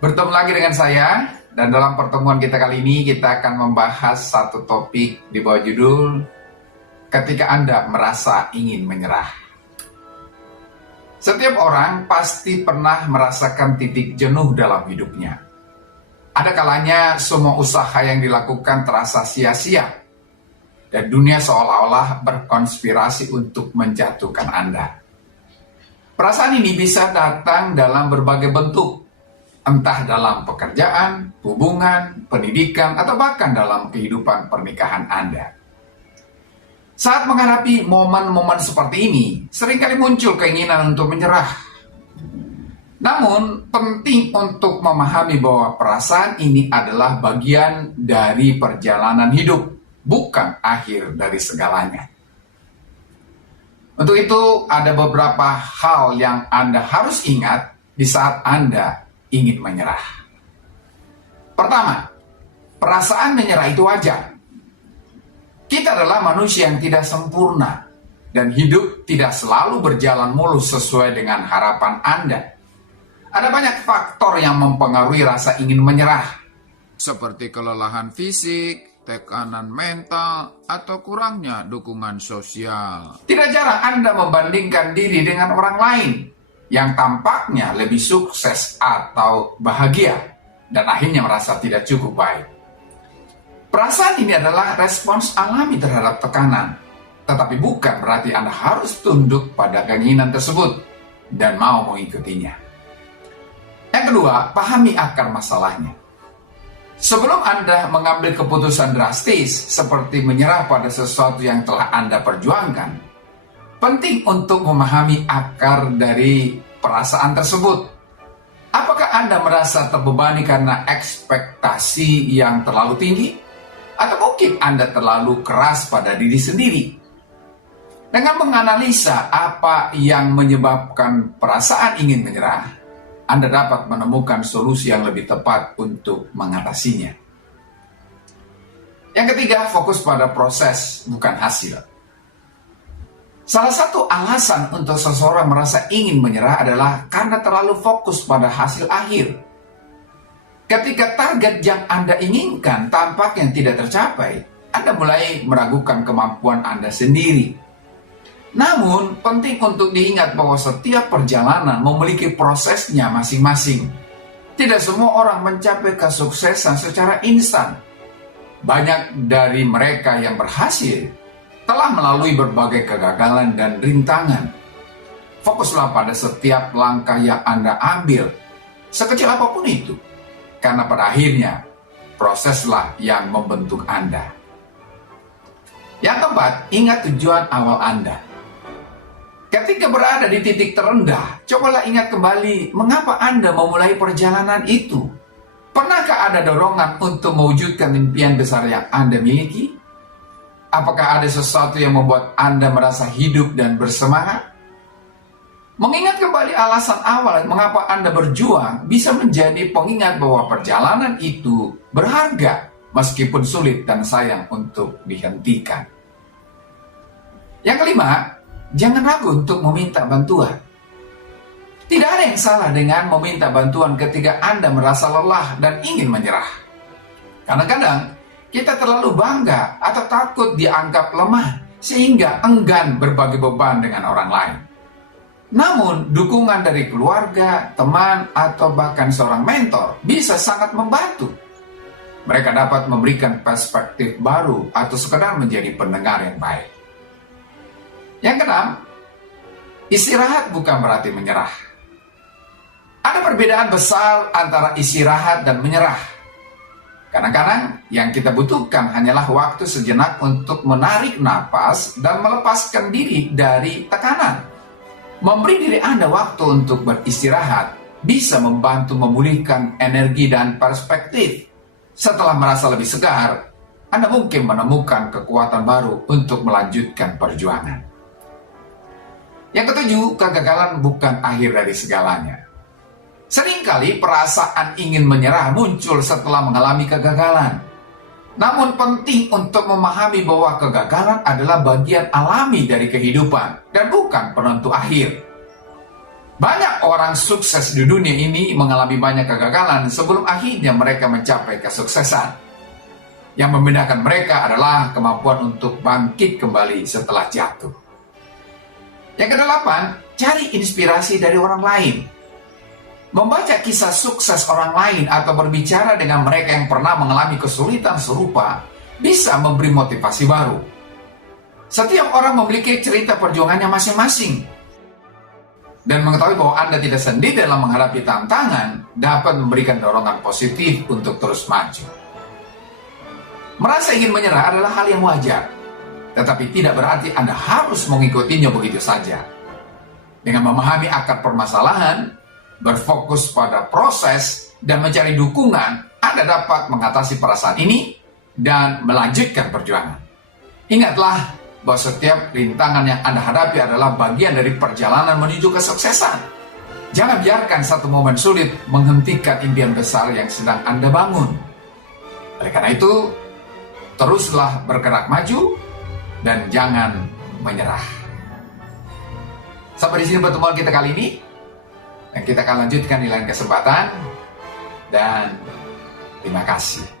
Bertemu lagi dengan saya, dan dalam pertemuan kita kali ini kita akan membahas satu topik di bawah judul ketika Anda merasa ingin menyerah. Setiap orang pasti pernah merasakan titik jenuh dalam hidupnya. Ada kalanya semua usaha yang dilakukan terasa sia-sia, dan dunia seolah-olah berkonspirasi untuk menjatuhkan Anda. Perasaan ini bisa datang dalam berbagai bentuk, entah dalam pekerjaan, hubungan, pendidikan, atau bahkan dalam kehidupan pernikahan Anda. Saat menghadapi momen-momen seperti ini, seringkali muncul keinginan untuk menyerah. Namun, penting untuk memahami bahwa perasaan ini adalah bagian dari perjalanan hidup, bukan akhir dari segalanya. Untuk itu, ada beberapa hal yang Anda harus ingat di saat Anda ingin menyerah. Pertama, perasaan menyerah itu wajar. Kita adalah manusia yang tidak sempurna, dan hidup tidak selalu berjalan mulus sesuai dengan harapan Anda. Ada banyak faktor yang mempengaruhi rasa ingin menyerah, seperti kelelahan fisik, tekanan mental, atau kurangnya dukungan sosial. Tidak jarang Anda membandingkan diri dengan orang lain yang tampaknya lebih sukses atau bahagia, dan akhirnya merasa tidak cukup baik. Perasaan ini adalah respons alami terhadap tekanan, tetapi bukan berarti Anda harus tunduk pada keinginan tersebut dan mau mengikutinya. Yang kedua, pahami akar masalahnya. Sebelum Anda mengambil keputusan drastis seperti menyerah pada sesuatu yang telah Anda perjuangkan, penting untuk memahami akar dari perasaan tersebut. Apakah Anda merasa terbebani karena ekspektasi yang terlalu tinggi? Atau mungkin Anda terlalu keras pada diri sendiri? Dengan menganalisa apa yang menyebabkan perasaan ingin menyerah, Anda dapat menemukan solusi yang lebih tepat untuk mengatasinya. Yang ketiga, fokus pada proses, bukan hasil. Salah satu alasan untuk seseorang merasa ingin menyerah adalah karena terlalu fokus pada hasil akhir. Ketika target yang Anda inginkan tampaknya tidak tercapai, Anda mulai meragukan kemampuan Anda sendiri. Namun, penting untuk diingat bahwa setiap perjalanan memiliki prosesnya masing-masing. Tidak semua orang mencapai kesuksesan secara instan. Banyak dari mereka yang berhasil telah melalui berbagai kegagalan dan rintangan. Fokuslah pada setiap langkah yang Anda ambil, sekecil apapun itu. Karena pada akhirnya, proseslah yang membentuk Anda. Yang keempat, ingat tujuan awal Anda. Ketika berada di titik terendah, cobalah ingat kembali mengapa Anda memulai perjalanan itu. Pernahkah ada dorongan untuk mewujudkan impian besar yang Anda miliki? Apakah ada sesuatu yang membuat Anda merasa hidup dan bersemangat? Mengingat kembali alasan awal mengapa Anda berjuang bisa menjadi pengingat bahwa perjalanan itu berharga meskipun sulit dan sayang untuk dihentikan. Yang kelima, jangan ragu untuk meminta bantuan. Tidak ada yang salah dengan meminta bantuan ketika Anda merasa lelah dan ingin menyerah. Kadang-kadang kita terlalu bangga atau takut dianggap lemah sehingga enggan berbagi beban dengan orang lain. Namun, dukungan dari keluarga, teman, atau bahkan seorang mentor bisa sangat membantu. Mereka dapat memberikan perspektif baru atau sekedar menjadi pendengar yang baik. Yang keenam, istirahat bukan berarti menyerah. Ada perbedaan besar antara istirahat dan menyerah. Kadang-kadang yang kita butuhkan hanyalah waktu sejenak untuk menarik napas dan melepaskan diri dari tekanan. Memberi diri Anda waktu untuk beristirahat bisa membantu memulihkan energi dan perspektif. Setelah merasa lebih segar, Anda mungkin menemukan kekuatan baru untuk melanjutkan perjuangan. Yang ketujuh, kegagalan bukan akhir dari segalanya. Seringkali perasaan ingin menyerah muncul setelah mengalami kegagalan. Namun penting untuk memahami bahwa kegagalan adalah bagian alami dari kehidupan dan bukan penentu akhir. Banyak orang sukses di dunia ini mengalami banyak kegagalan sebelum akhirnya mereka mencapai kesuksesan. Yang membedakan mereka adalah kemampuan untuk bangkit kembali setelah jatuh. Yang kedelapan, cari inspirasi dari orang lain. Membaca kisah sukses orang lain atau berbicara dengan mereka yang pernah mengalami kesulitan serupa bisa memberi motivasi baru. Setiap orang memiliki cerita perjuangannya masing-masing. Dan mengetahui bahwa Anda tidak sendiri dalam menghadapi tantangan dapat memberikan dorongan positif untuk terus maju. Merasa ingin menyerah adalah hal yang wajar, tetapi tidak berarti Anda harus mengikutinya begitu saja. Dengan memahami akar permasalahan, berfokus pada proses, dan mencari dukungan, Anda dapat mengatasi perasaan ini dan melanjutkan perjuangan. Ingatlah bahwa setiap rintangan yang Anda hadapi adalah bagian dari perjalanan menuju kesuksesan. Jangan biarkan satu momen sulit menghentikan impian besar yang sedang Anda bangun. Oleh karena itu, teruslah bergerak maju dan jangan menyerah. Sampai di sini pertemuan kita kali ini, dan kita akan lanjutkan di lain kesempatan. Dan terima kasih.